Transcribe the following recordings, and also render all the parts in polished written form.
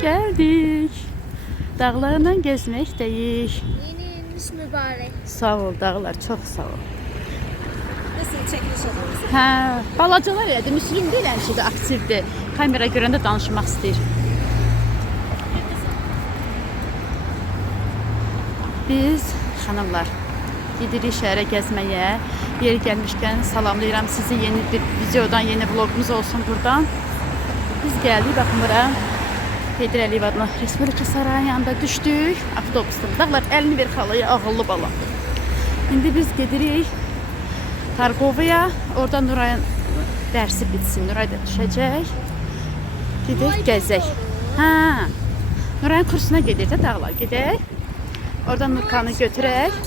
Geldik. Dağlarla gezməkdəyik. Yeni ilmiş mübarək. Sağ ol dağlar, çox sağ ol. Nasıl çəkiliş adamısın? Hə, balacalar elədi, müslim deyil, hər şeydə aktivdir. Kamera görəndə danışmaq istəyir. Biz xanımlar gidirik şəhərə gəzməyə. Yeri gəlmişkən salamlayıram sizi, yeni bir videodan, yeni vlogumuz olsun buradan. Biz gəldik, baxın bura. Heydər Əliyev adına Respublika Sarayının yanında düşdük. Avtobusdan. Dağlar əlini ver xalaya, ağıllı bala. İndi biz gedirik Targovaya. Orada Nurayın dərsi bitsin. Nuray da düşəcək. Gedək, gəzək. Hə. Nurayın kursuna gedir də dağlar. Gedək. Oradan Nurkanı götürək.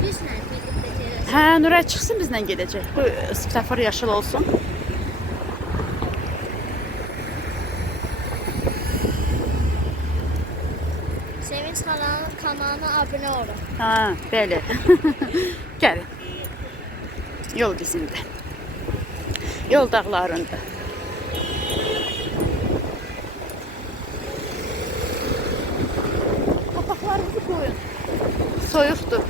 Bizlə gedib də Hə, Nuray çıxsın bizlə gedəcək. Bu svetofor yaşıl olsun. Sevinç kanalına abunə olun. Ha, bəli. Gəlin. Yol bizimdir. Yol dağlarında. Papaqlarımızı koyun. Soyuqdur.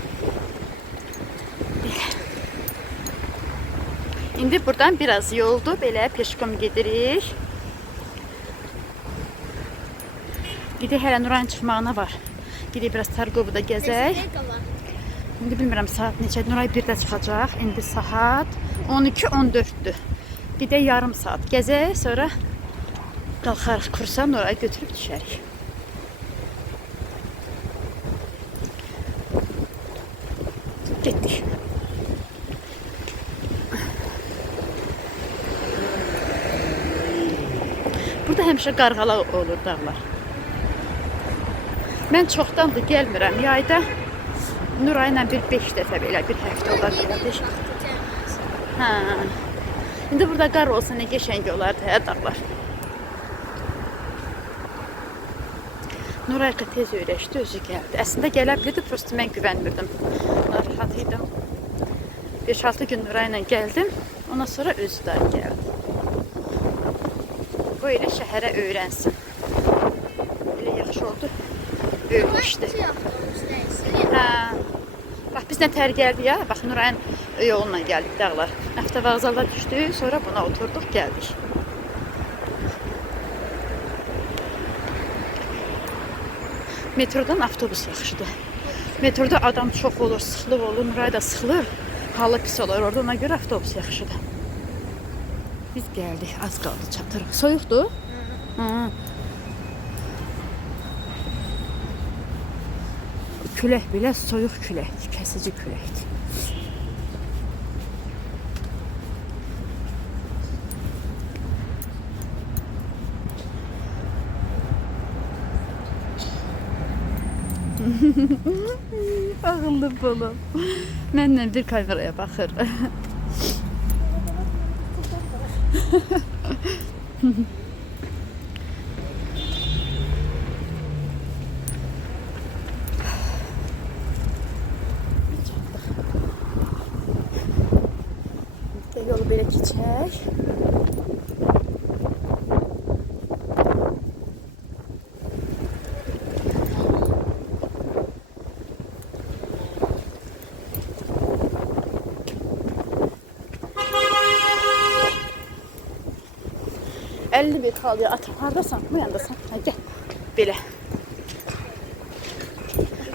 İndi buradan biraz yoldur. Belə peşkom gedirik. Gidək, hələ Nurayın çıxmağına var. Gidək biraz Targovda gəzək. İndi bilmirəm saat neçə. Nuray 1-də çıxacaq. İndi saat 12-14-dür. Gidək yarım saat gəzək, sonra qalxarıq kursa, Nuray götürüb düşərik. Getdik. Burada həmişə qarğalaq olur dağlar. Mən çoxdandır gəlmirəm. Yayda Nurayla bir 5 dəfə belə bir həftə olar gəldik. Hə. İndi burada qar olsa nə qəşəng olardı hə dağlar. Nuray tez öyrəşdi, özü gəldi. Əslində gələ bilirdi, prosto mən güvənmirdim. Narahat idim. 5-6 gün Nurayla gəldim. Ondan sonra özü də gəldi. Bu elə şəhərə öyrənsin. Elə yaxşı oldu. Öyrəşdi. Hə. Bax biz nə tər gəldik ya. Bax Nurayın yolunla gəldik dağlar. Avtovağzalda düşdük, sonra buna oturduq, gəldik. Metrodan avtobus yaxşıdır. Metroda adam çox olur, sıxlıq olur, Nuray da sıxılır. Halı pis olur, orada ona görə avtobus yaxşıdır. Biz gəldik, az qaldı çatırıq. Soyuqdur? Hı. Külək belə soyuq küləkdir, kəsici küləkdir. Ağıllı balam. Mənlə bir kameraya baxır. Yolu belə keçək. Əlini bir xalaya at. Hardasan? Bu yandasan. Hə, gəl. Belə.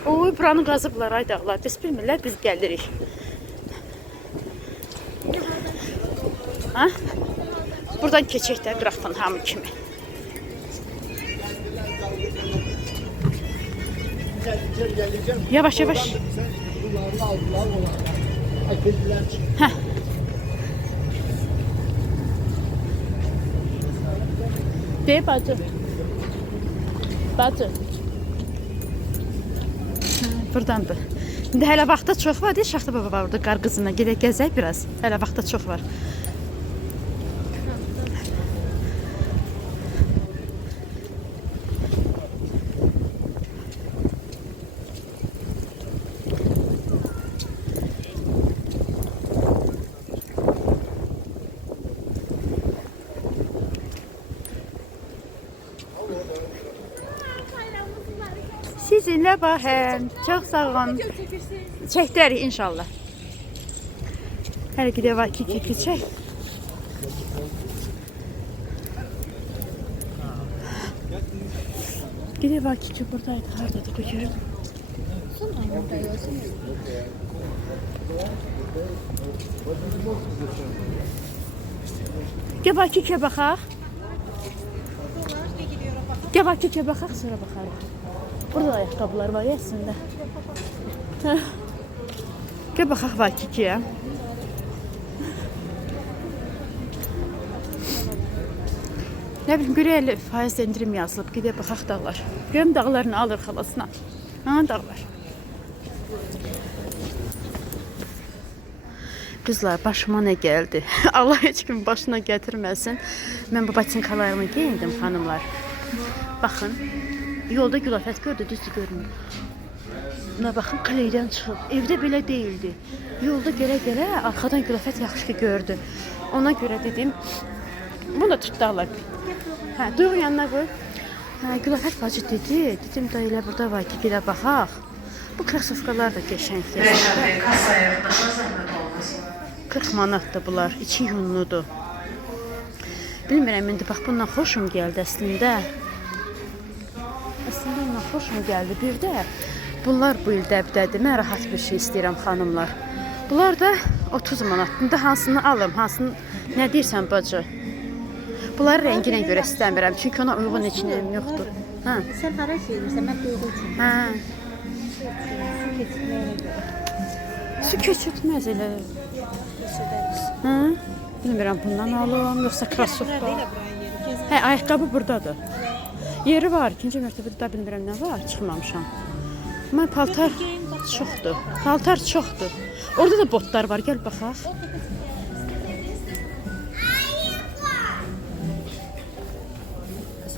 Oy, buranı qazıblar, ay dağlar. Biz bilmirlər, biz gəlirik. Ha? Buradan keçək də qıraqdan hamı kimi. Yavaş yavaş. Hə. De bacı. Bacı. Buradandır. İndi hələ vaxta çox var, deyil, Şaxta baba var orada qar qızına. Gedək gəzək biraz. Hələ vaxta çox var. Sizinlə baxın. Çox sağ olun. Çəkdərik inşallah. Hələ gidiyor var ki keçək. Gidiyor var ki buradaydı. Haradadır bu görüm. Gel bak ki baxaq. Gel bak ki baxaq sonra baxarıq. Burada ayaqqabılar var ya əslində. Gel baxaq var ki. Ne bileyim görəyə faiz endirim yazılıb. Gedib baxaq dağlar. Görüm dağlarını alır xalasına. Ha dağlar. Kızlar başıma ne geldi? Allah hiç kimin başına getirmesin. Ben bu batinkalarımı giyindim hanımlar. Bakın. Yolda Gülafət gördü, düzdür görmür. Buna baxın, kaleydən çıxıb. Evdə belə değildi. Yolda gələ-gələ arxadan Gülafət yaxşı ki gördü. Ona görə dedim, bunu da tutdular. Hə, duyğun yanına qoy. Hə, Gülafət bacı dedi, dedim da elə burada var ki, gedə baxaq. Bu krasovkalar da qəşəngdir. Kasaya yaklaşma zahmet olmaz. 40 manatdır bunlar, içi yunludur. Bilmirəm, indi bax bundan xoşum gəldi əslində. Əslində ondan xoşum gəldi. Bir də bunlar bu il dəbdədir. Mən rahat bir şey istəyirəm xanımlar. Bunlar da 30 manat. İndi hansını alım, hansını nə deyirsən bacı? Bunları rənginə görə istəmirəm. Çünki ona uyğun içinəyim yoxdur. Hə. Sən hara gedirsən? Mən duyğu üçün. Hə. Su keçirməyinə görə. Su köçürtməz elə. Keçirdəriz. Hə? Bilmirəm bundan alım, yoxsa krasovka. Hə, ayaqqabı buradadır. Yeri var, ikinci mərtəbədə də bilmirəm nə var, çıxmamışam. Amma paltar çoxdur. Paltar çoxdur. Orada da botlar var, gəl baxaq.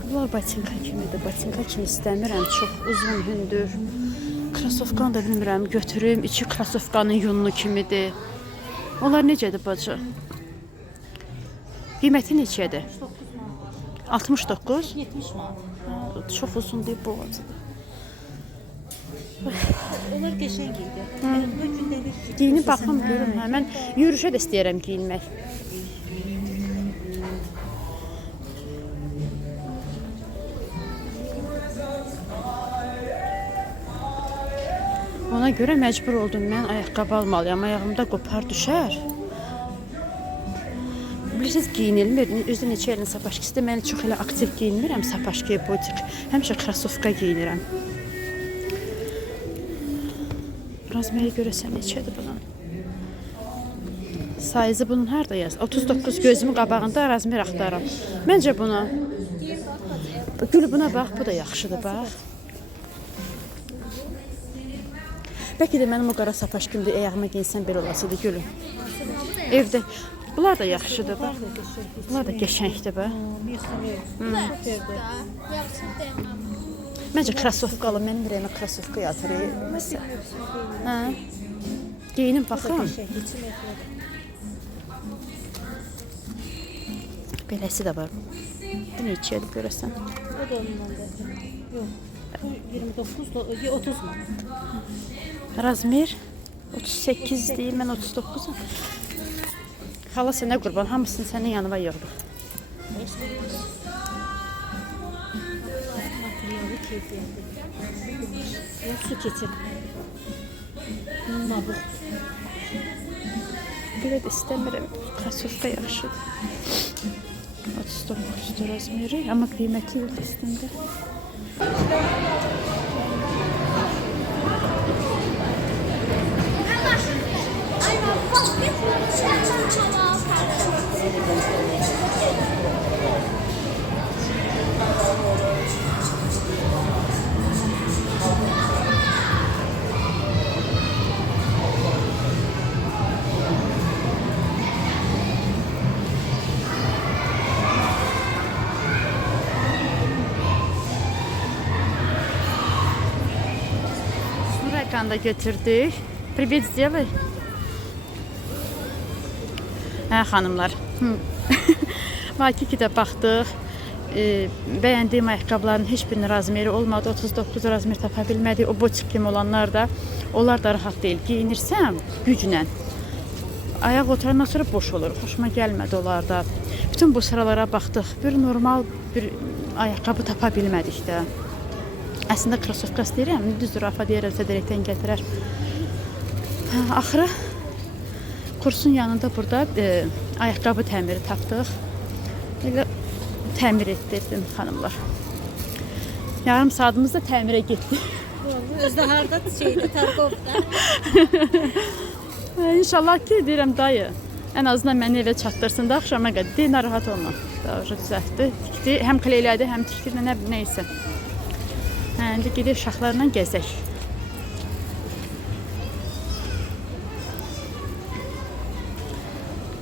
Bunlar batinka kimidir, batinka kimi istəmirəm, çox uzun hündür. Krasovkanı da bilmirəm, götürüm, içi krasovkanın yunlu kimidir. Onlar necədir bacı? Qiyməti neçədir? 69? 70 manat. Çox uzun deyib boğazıdır. Onlar qəşəng idi. Bu gündəlik Giyinib baxım görüm. Hə, mən yürüşə də istəyirəm giyinmək. Ona görə məcbur oldum mən ayaqqabı almalıyam. Ayağımda qopar düşər. Bilirsiniz giyinilmir. Özdə neçə ilin sapaşkisi də mən çox elə aktiv giyinmirəm. Sapaşki, botik. Həmişə krasovka giyinirəm. Razmeri görəsən neçədir bunun? Sayızı bunun harda yaz? 39 gözümün qabağında razmer axtarıram. Məncə buna. Gül buna bax, bu da yaxşıdır bax. Bəlkə də mənim o qara sapaşkimdə ayağıma giyinsən belə olasıdır gülüm. Evdə. Bunlar da yaxşıdır bax. Bunlar da qəşəngdir bax. Məncə krasovka alım. Mənim ürəyimə krasovka yatır. Hə. Geyinim baxım. Beləsi də var. Bu neçədir görəsən? O da onundan. Yox. 29 30 manat. Razmer 38 deyim, mən 39'am. Hala sənə qurban, hamısını sənin yanına yığdıq. Materialı keyfiyyətli. Su keçir. Mabuk. Belə də istəmirəm. Krasovka yaxşıdır. 39 razmeri, amma qiyməti yox üstündə. Nuraykan'ı da götürdük. Привет сделай. Hə xanımlar. Vakikidə baxdıq. bəyəndiyim ayaqqabıların heç birinin razmeri olmadı. 39 razmer tapa bilmədik. O boçiklim olanlar da, onlar da rahat deyil. Geyinirsəm güclə. Ayaq oturandan sonra boş olur. Xoşuma gəlmədi onlarda. Bütün bu sıralara baxdıq. Bir normal bir ayaqqabı tapa bilmədik də. Əslində krossovka istəyirəm. Düzdür, Rafa deyərəmsə direktdən gətirər. Axırı kursun yanında burada ayaqqabı təmiri tapdıq. Elə təmir etdirdim xanımlar. Yarım saatımız da təmirə getdi. Özde harda şeyde Tarkov'da. İnşallah ki, deyirəm dayı, ən azından məni evə çatdırsın da axşama qədər. Deyir, narahat olma. Daha düzəltdi, tikdi. Həm kleylədi, həm tikdi, neysə. İndi gedib uşaqlarla gəzək.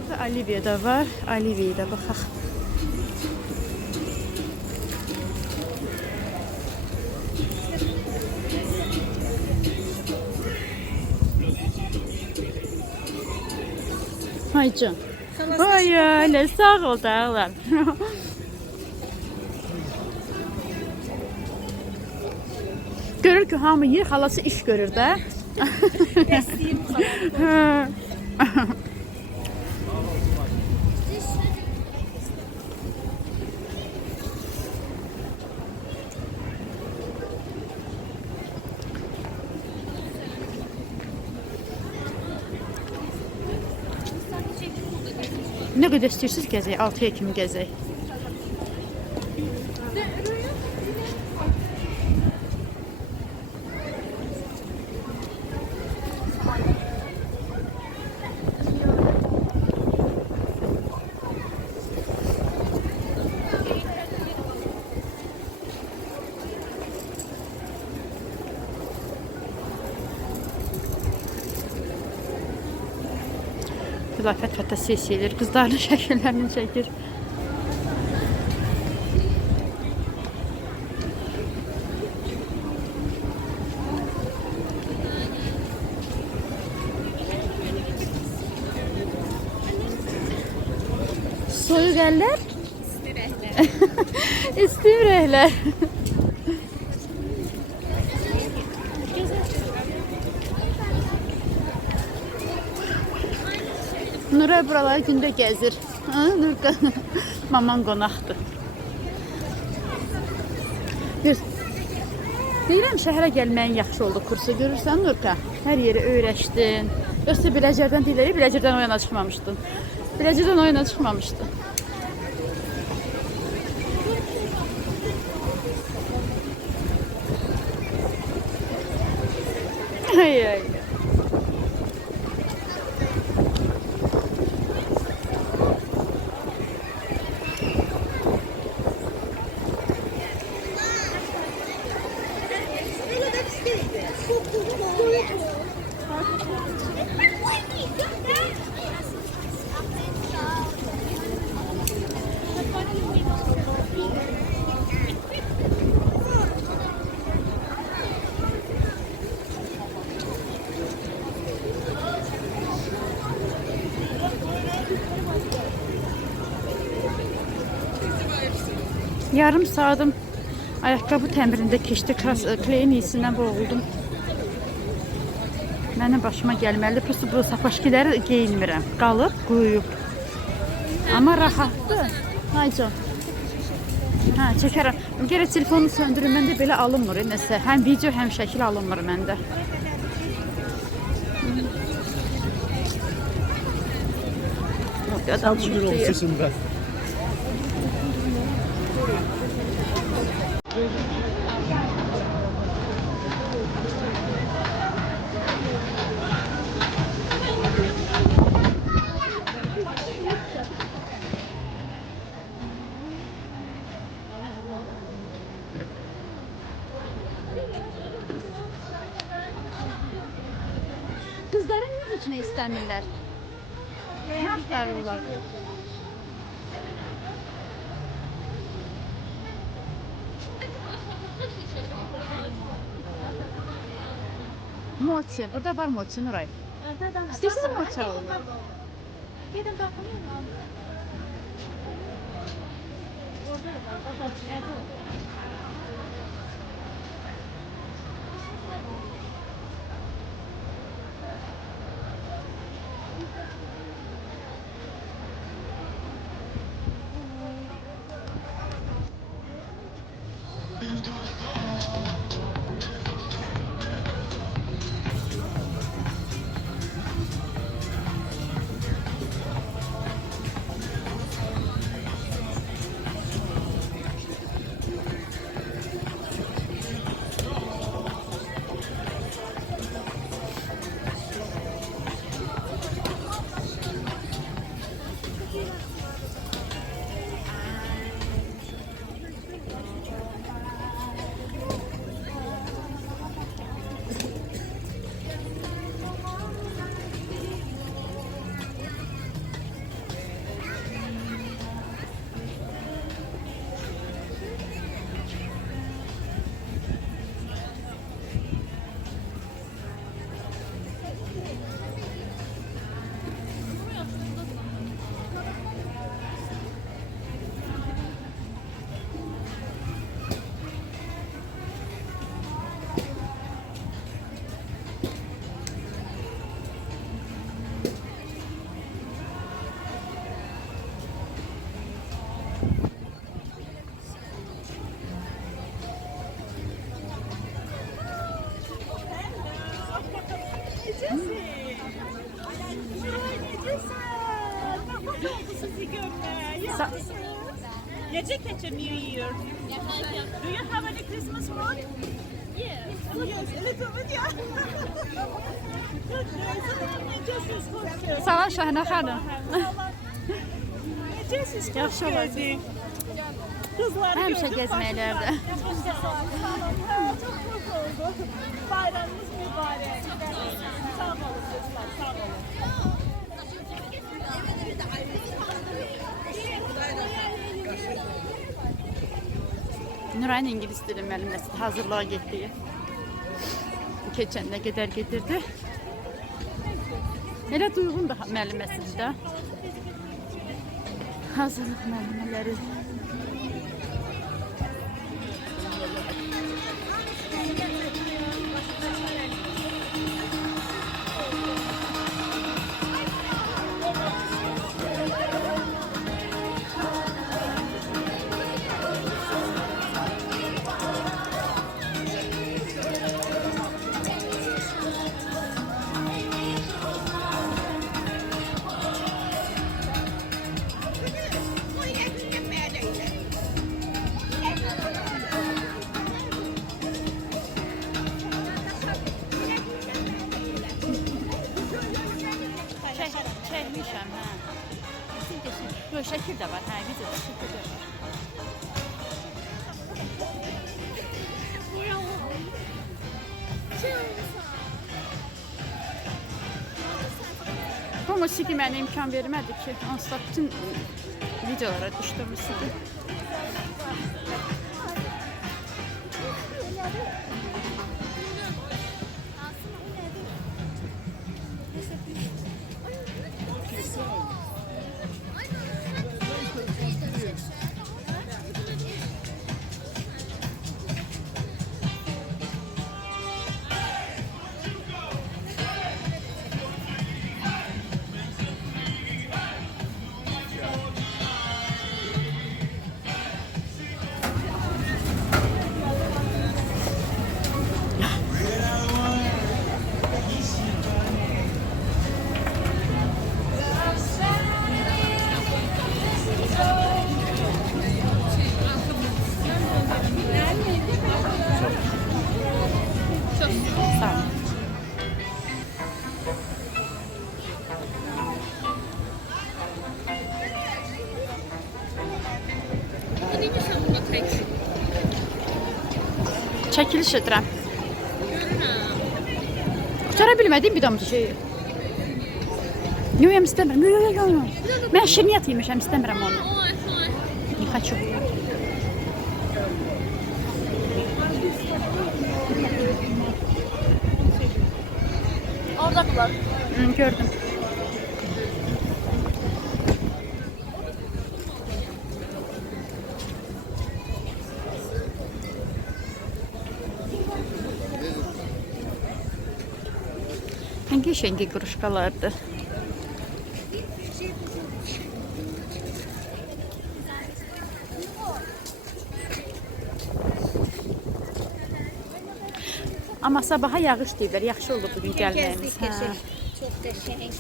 Burada Olivia da var. Olivia'ya da baxaq. Ay can. Ay öyle, sağ ol dağlar. Görür ki, hamı yer, halası iş görür də. Besleyeyim falan. Ne qədər istəyirsiniz gəzək, 6-ya kimi gəzək. Xilafət fotosesiya edir, qızların şəkillərini çəkir. Soyuq əllər? İstivrəklər. Nuray buraları gündə gəzir. Nurka, maman qonaqdır. Deyirəm, şəhərə gəlməyin yaxşı oldu kursu. Görürsən Nurka, hər yeri öyrəşdin. Yoxsa Biləcərdən deyiləri, Biləcərdən o yana çıxmamışdın. Biləcərdən o yana çıxmamışdın. Ay ay. Yarım saatim ayakkabı təmirində keçdi. Kleyin iyisindən boğuldum. Mənim başıma gəlməlidir. Prosto bu sapaşkiləri geyinmirəm. Qalıb, qoyub. Amma rahatdır. Haycan. Hə, çəkərəm. Gərək telefonu söndürüm. Məndə belə alınmır. Nəsə, həm video, həm şəkil alınmır məndə. Adam çok Kızların yüz içine istenirler. Ne aktarıyorlar? Moça, burada var moça Nuray. İstiyorsanız moça alın. Gidin bakalım. Your jacket a New Year. Do you have any Christmas one? Yes. Yes, a little bit, yeah. Sağ ol Şahinə xanım. Necəsiz? Yaxşı olacaq. Kızlar Həmişə gördüm, gezməklərdə. başınıza sağlık. Sağ olun. Ha, çok mutlu oldum. Bayramınız mübarek. Sağ olun kızlar, sağ olun. Nurayın İngiliz dili müəlliməsi hazırlığa getdi. Keçən nə qədər gedirdi. Elə duyğun da müəlliməsidir də. Hazırlıq müəllimələri. Çəkmişəm, hə. Yox, şəkil də var, hə, videoda şəkil də var. Bu musiki mənə imkan vermədi ki, onsuz da bütün videolara düşdürmüşsün. Sağ ol. Çəkiliş edirəm. Qutara bilmədim bir damcı şeyi. Yox, istəmirəm. Yox. Mən şirniyyat yemişəm, istəmirəm onu. Ne хочу. Oradadılar. Gördüm. Şengi quruşkalardır. Amma sabaha yağış deyirlər. Yaxşı oldu bugün gəlməyimiz. Hə. Çok qəşəng.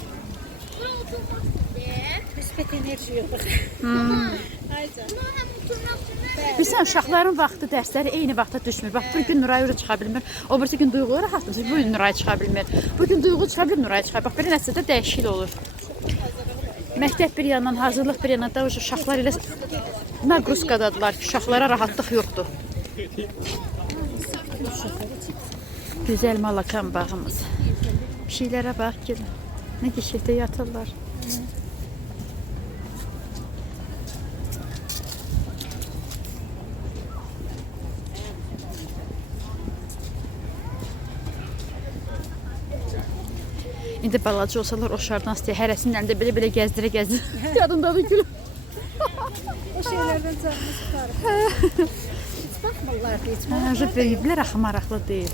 Müsbət enerji yok. Ayca. Bilirsən, uşaqların vaxtı, dərsləri eyni vaxta düşmür. Bax, bir gün Nuray ora çıxa bilmir. O birisi gün Duyğu rahatdır. Bu gün Nuray çıxa bilmir. Bu gün Duyğu çıxa bilir, Nuray çıxa. Bax, belə nəticədə dəyişiklik olur. Məktəb bir yandan, hazırlıq bir yandan da uşaqlar elə naqruskadadılar ki, uşaqlara rahatlıq yoxdur. Güzel Malakan bağımız. Bir şeylərə bax, gelin. Nə qəşəngdə yatırlar. İndi balaca olsalar o şardan istəyir. Hərəsinin əlində belə-belə gəzdirə-gəzdirə. Yadındadır gülüm. O şeylerden canımız tutarıq. Hiç bakmırlardı, hiç Hə, böyüyüblər, axı maraqlı deyil.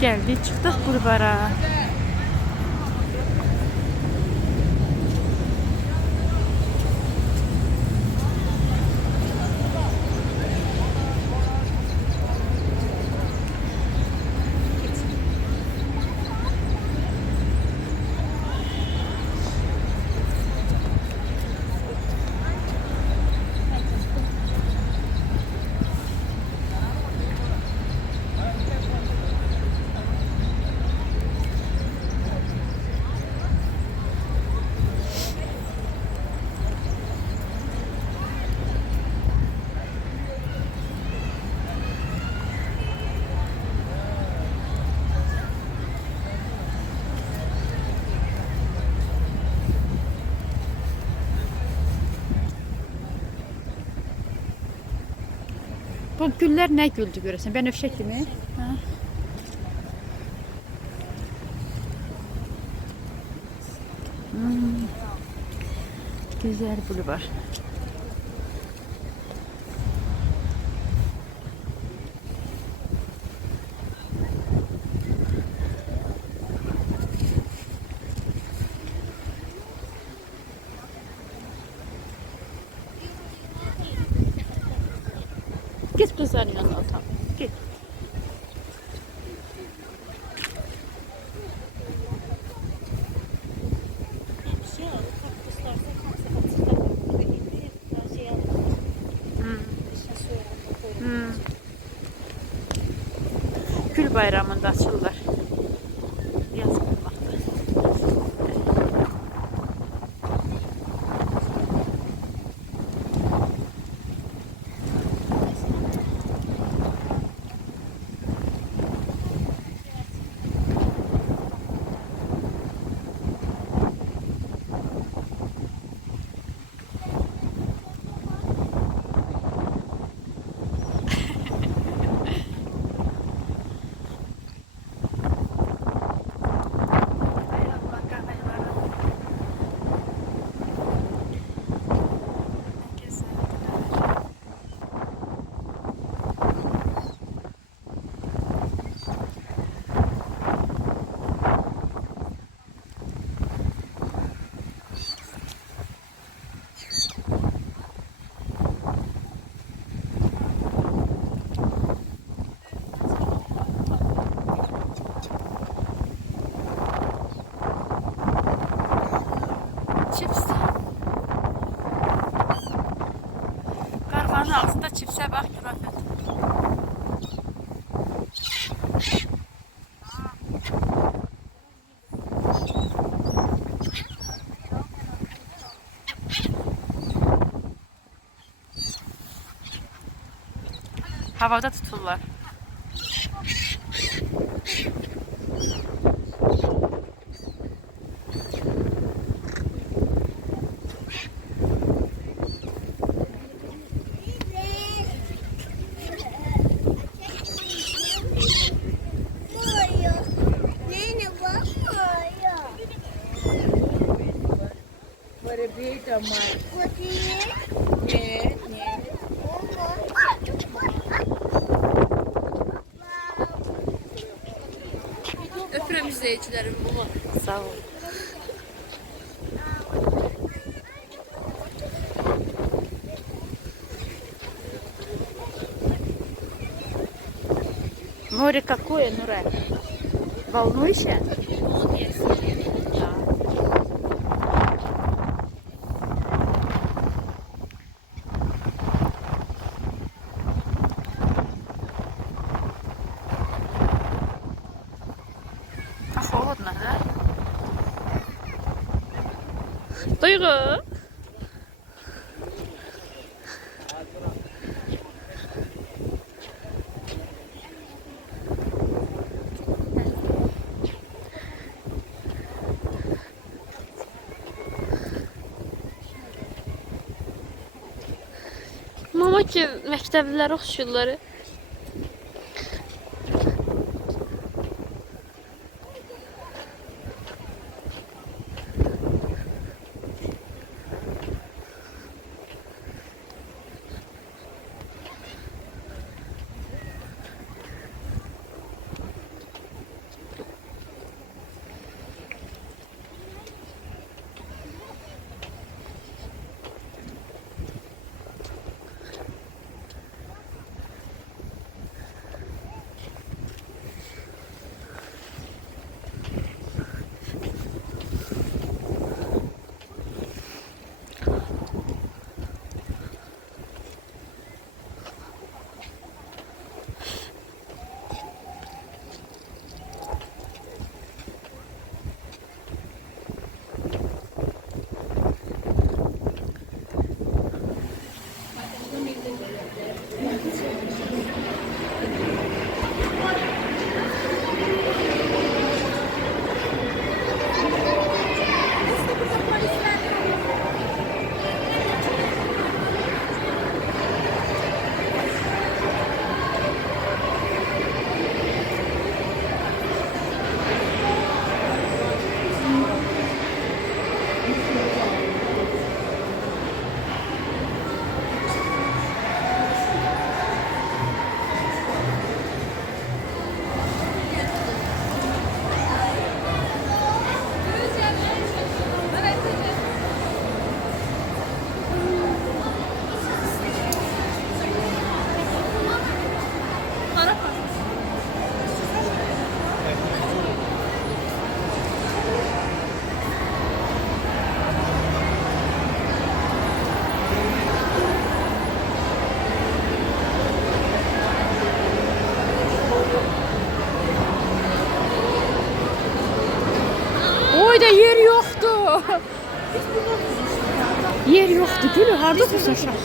Gəldik, çıxdıq bulvara. Bu güllər nə güldü görəsən? Bənövşə kimi. Hə? Güzel bulvar. Git kızların yanına otur. Git. şey alır, kaktüslerse kaktüsler bir şey alır. Dışına soğuğunda koyulur. Gül bayramında açırlar. Yaz bulmaqda. Chips. Karvanın ağzında chips'e bak Kürafet. Havada tuturlar. Öpürəm izləyicilərim bunu. Sağ ol. Море какое, Нуре? Волнуйся? Да. А холодно, да? Duygu. Mama ki, məktəblilər oxşuyurlar. Oyda yer yoktu. Yer yoktu. Gülü harda dursun uşaq?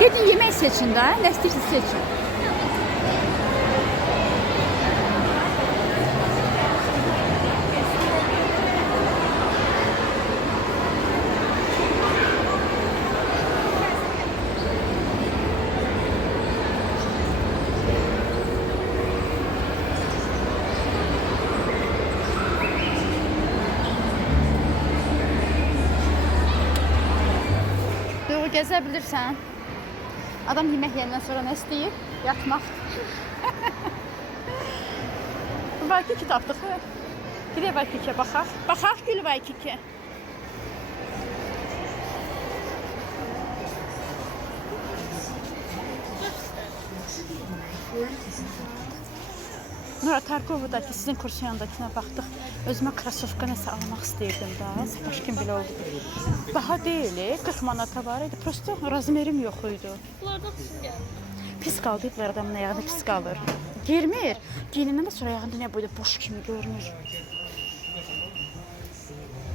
Gidin yemek seçin de. Ne istiyorsanız seçin. Doğru gezebilirsen. Adam yemək yeyəndən sonra nə istəyir? Yatmaq. Vaykiki tapdıq. Gedək Vaykikiyə baxaq. Baxaq Gül Vaykiki. Nura Tarkova'daki sizin kursun yanındakine baktık. Özüme krasovka nəsə almaq istəyirdim da. Sapaşkin bile oldu. Baha deyil, 40 manata var idi. Prosto razmerim yox idi. Bunlardan pis gəldi. Pis qaldı, adamın ayağında pis qalır. Girmir. Giyinindən də sonra ayağında nə boyda boş kimi görünür.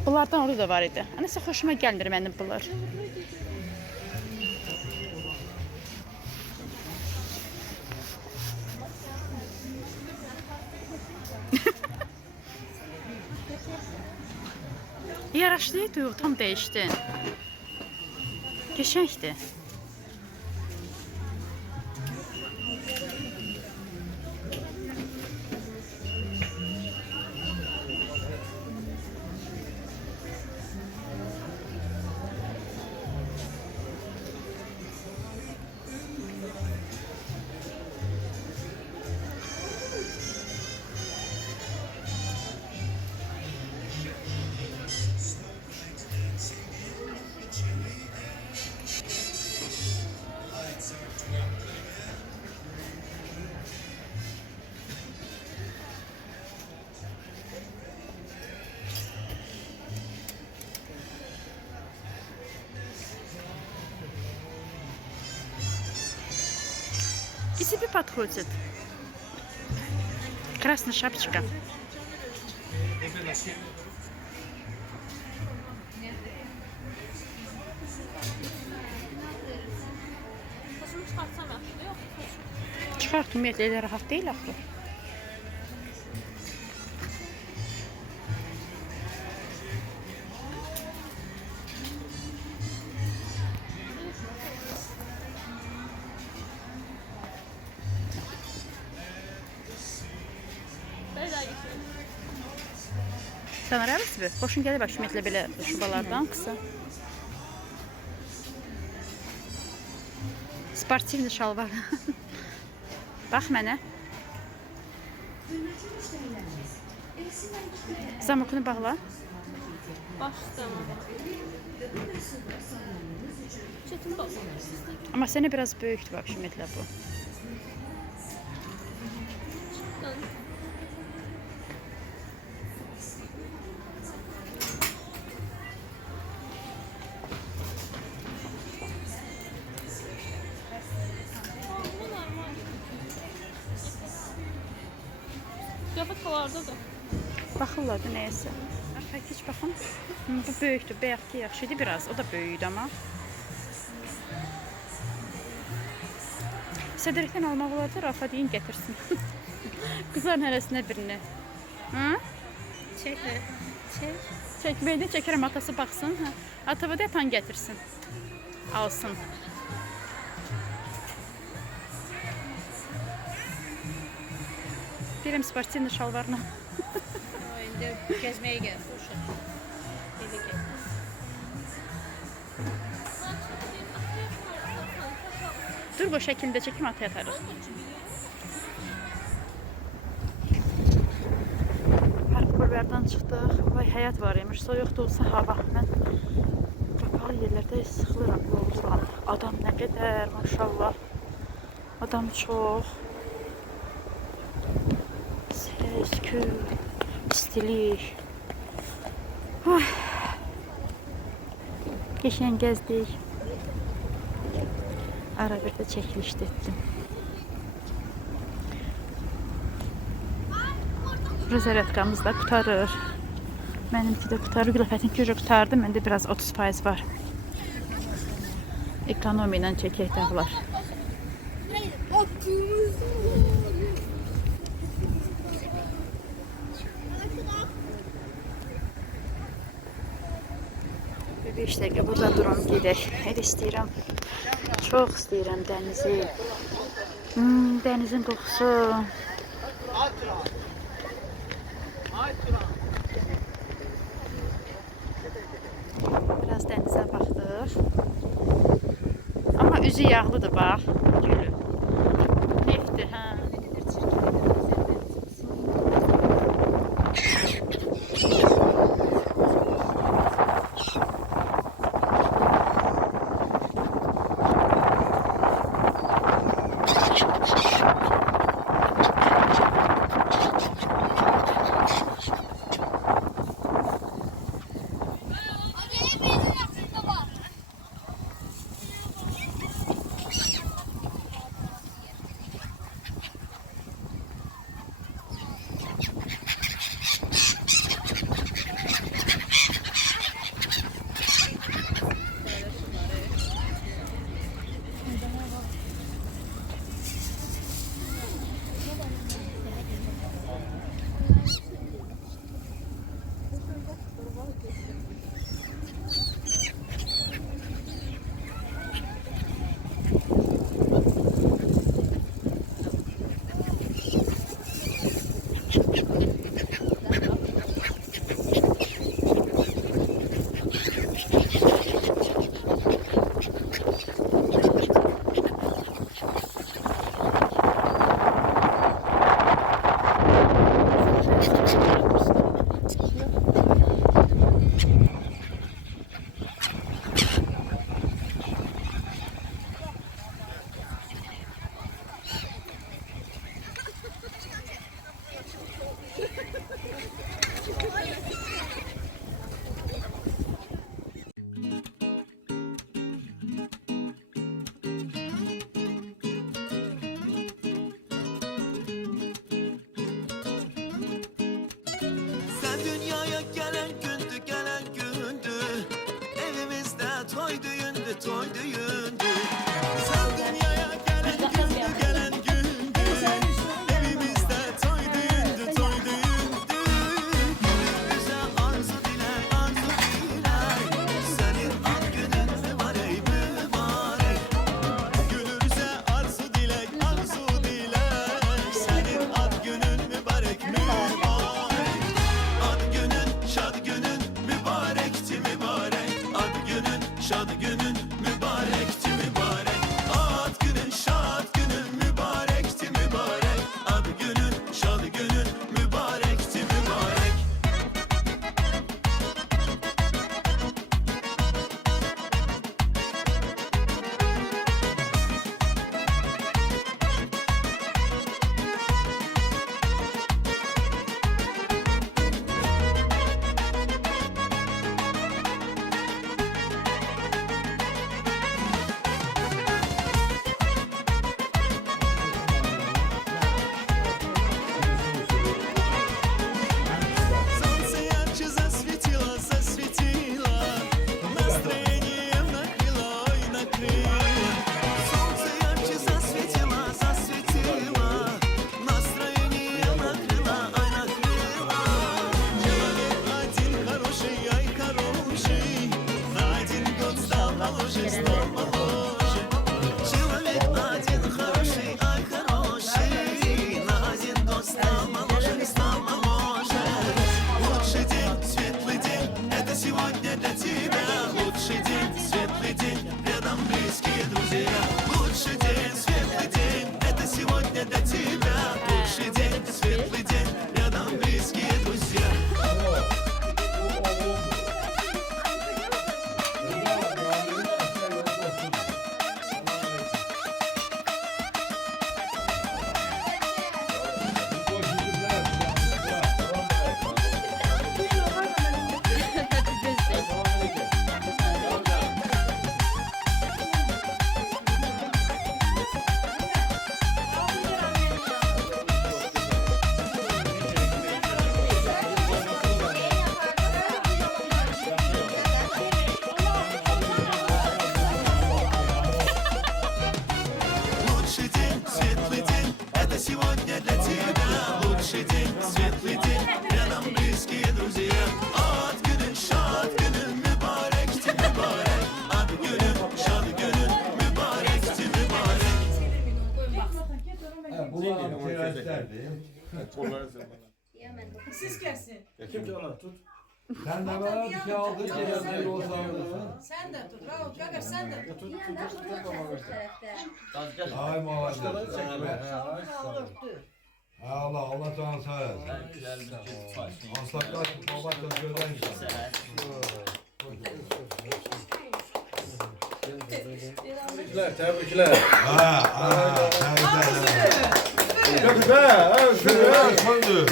Bunlardan orada da var idi. Nəsə xoşuma gəlmir mənim bunlar. Yaraşlıydı, tam değişti. Geçenkti. И себе подходит. Красная шапочка. Saçımı çıkartsana. Yok. Çıkart, ümumiyyətlə elə rahat deyil axı. Böyle daha geçelim. Sən ararız bir. Xoşun gəlir bax, ümumiyyətlə belə şubalardan qısa. Sportivli şalvar. Bax mənə. Zamokunu bağla. Başlama. Çetin bak. Amma sənə biraz böyükdür bax, ümumiyyətlə bu. Qiyafət da. Baxırlar da nəyəsə. Bax, heç baxın. Bu böyükdür, bayaqki yaxşıydı biraz. O da böyükdür amma. Sədrikdən almaq olar da Rafa deyin gətirsin. Qızların hərəsinə birini. Hı? Çek. Çəkməkdə çəkərəm, atası baxsın. Hə. Atava da atan gətirsin. Alsın. Deyirəm sportivli şalvarla. İndi gəzməyə gəldi uşaq. Elə gəl. Dur bu şəkildə çəkim, ataya atarıq. Park bulvardan çıxdıq. Vay, həyat var imiş. Soyuq da olsa hava. Mən qapalı yerlərdə sıxılıram, yoruluram. Adam nə qədər, maşallah. Adam çox. Ses, kül, istilik. Ay. Geçən gəzdik. Ara bir də çəkiliş etdim. Rezervatkamız da qutarır. Mənimki də qutarır. Gülafətinki ucu qutardı. Məndə biraz 30% var. Ekonomi ilə çəkək dağlar. Bir 5 dəqiqə burada durum, gedək. Elə istəyirəm. Çox istəyirəm dənizi. Dənizin qoxusu. Biraz dənizə baxdıq. Amma üzü yağlıdır bax. Gülü. Neftdir, hə. Sen dünyaya gelen gündü, evimizde toy düğündü, toy düğündü. Sen dünyaya gelen gündü, evimizde toy düğündü, toy düğündü. Bize arzu dile, senin ad günün mübarek, mübarek. Gülürse arzu dilek, senin ad günün mübarek, mübarek. Ad günün, şad günün mübarekti, mübarek. Ad günün, şad günün mübarekti, mübarek. Ad günün, şad günün mübarekti, mübarek. Ad günün, şad günün mübarekti, mübarek. Солнце ярче засветило, засветило, настроением накрыло, ой, накрыло. Солнце ярче засветило, засветило, настроением накрыло, ой, накрыло. Человек один хороший, ай, хороший, на один год стал моложе, стал моложе. Человек один хороший, ай, хороший, на один год стал моложе, стал моложе. Лучший день, светлый день, это сегодня для тебя. Лучший день, светлый день, рядом близкие друзья. Лучший день, светлый день, это сегодня для тебя. Лучший день, светлый день, рядом близкие друзья. Лучший день, светлый день, это сегодня для тебя. Лучший день, светлый день, рядом близкие друзья. Ad günün, şad günün mübarekti, mübarek. Ad günün, şad günün mübarekti, mübarek. Bulalım terazlerdi. Siz gelsin. Kimse ona tut. Sen de bana bir şey aldın gelen yol sağlıyorsun. Sen de tut. Rahat Gökhan sen de tut. Ay maşallah. Allah Allah sana sağ olsun. Aslaklar babakla söyler inşallah. Tebrikler. Tebrikler. Şöyle söndü.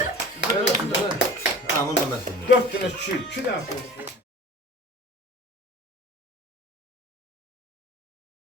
Ha, bunu da ben söyleyeyim. 4 tane çiğ. 2 tane.